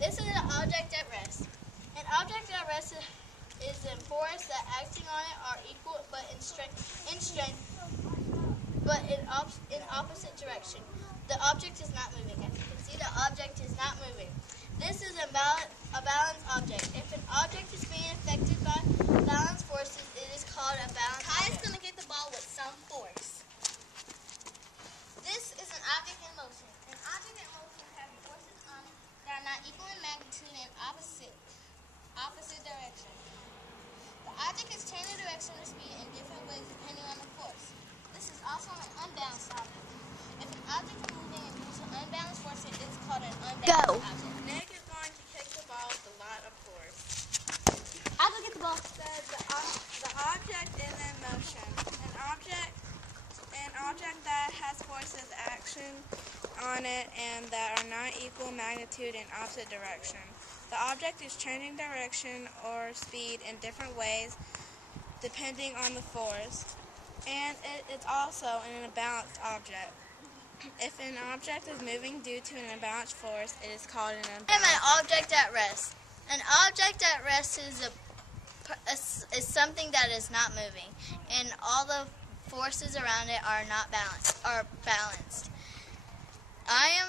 This is an object at rest. An object at rest is a force that acting on it are equal but in strength but in opposite direction. The object is not moving. As you can see, the object is not moving. This is a balanced object. If an object is being affected by balanced forces, it is called a balanced object. Kaya's going to get the ball with some force. This is an object in motion. An object in motion has forces on it that are not equal in magnitude and opposite direction. The object is changing direction or speed in different ways depending on the force. This is also an unbalanced object. If an object is moving and due to unbalanced force, it is called an unbalanced object. Nick is going to kick the ball with a lot of force. I'll go get the ball. The object is in motion. An object that has forces action on it and that are not equal magnitude in opposite direction. The object is changing direction or speed in different ways depending on the force, and it's also an imbalanced object. If an object is moving due to an imbalanced force, it is called an unbalanced An object at rest. An object at rest is something that is not moving, and all the forces around it are not balanced. I am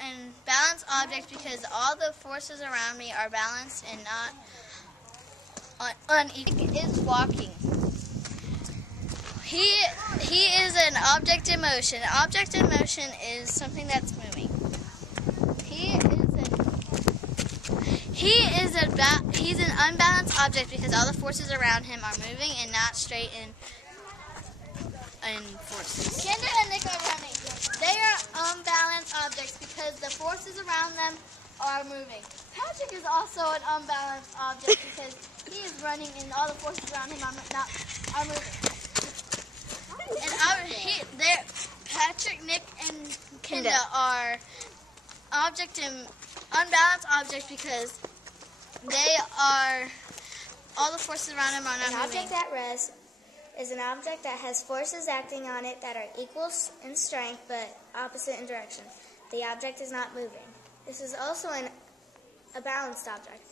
an balanced object because all the forces around me are balanced and not unequal. He is walking. He is an object in motion. An object in motion is something that's moving. He's an unbalanced object because all the forces around him are moving and not straight in forces. Kynda and Nick are running. They are unbalanced objects because the forces around them are moving. Patrick is also an unbalanced object because he is running and all the forces around him are moving. And Patrick, Nick, and Kynda are unbalanced objects because all the forces around them are not moving. An object at rest is an object that has forces acting on it that are equal in strength but opposite in direction. The object is not moving. This is also a balanced object.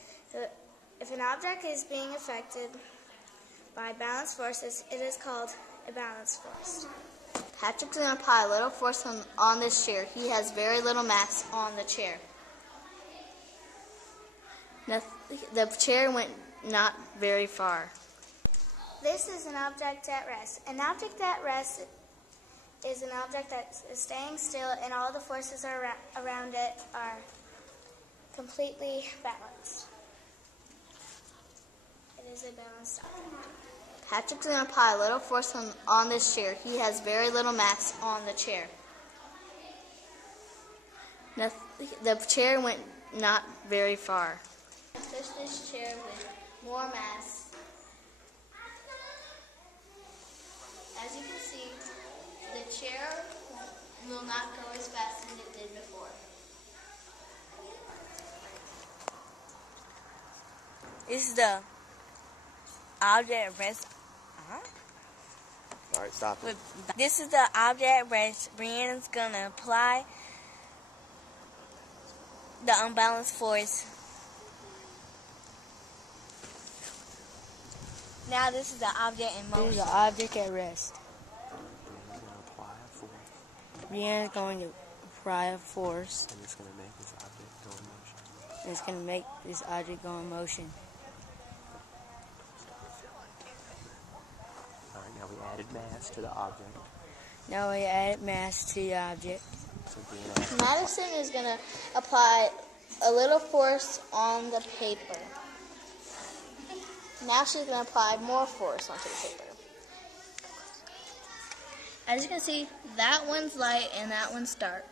If an object is being affected by balanced forces, it is called a balanced force. Patrick's going to apply a little force on this chair. He has very little mass on the chair. The chair went not very far. This is an object at rest. An object at rest is an object that is staying still and all the forces around it are completely balanced. It is a balanced object. Patrick's going to apply a little force on this chair. He has very little mass on the chair. The chair went not very far. Push this chair with more mass. As you can see, the chair will not go as fast as it did before. This is the object at rest. Alright, stop it. This is the object at rest. Brianna's gonna apply the unbalanced force. Now this is the object in motion. This is the object at rest. Brianna's going to apply a force. Brianna's going to apply a force. And it's going to make this object go in motion. And it's going to make this object go in motion. Alright, now we added mass to the object. Now we added mass to the object. So Brianna, Madison is going to apply a little force on the paper. Now she's going to apply more force onto the paper. As you can see, that one's light and that one's dark.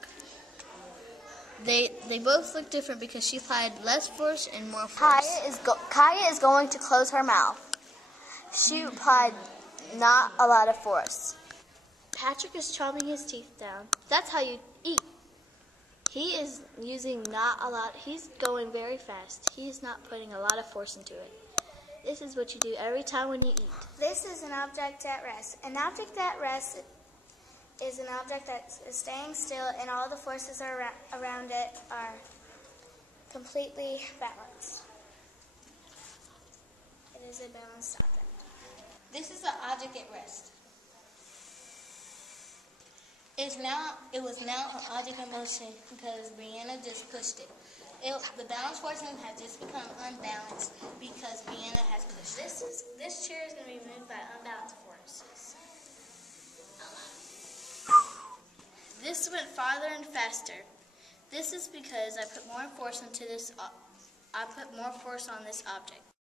They both look different because she applied less force and more force. Kaya is going to close her mouth. She applied not a lot of force. Patrick is chomping his teeth down. That's how you eat. He is using not a lot. He's going very fast. He's not putting a lot of force into it. This is what you do every time when you eat. This is an object at rest. An object at rest is is an object that is staying still and all the forces around it are completely balanced. It is a balanced object. This is an object at rest. It was now an object in motion because Brianna just pushed it. The balance forces have just become unbalanced because Brianna has pushed it. This chair is going to be moved by unbalanced forces. This went farther and faster. This is because I put more force on this object.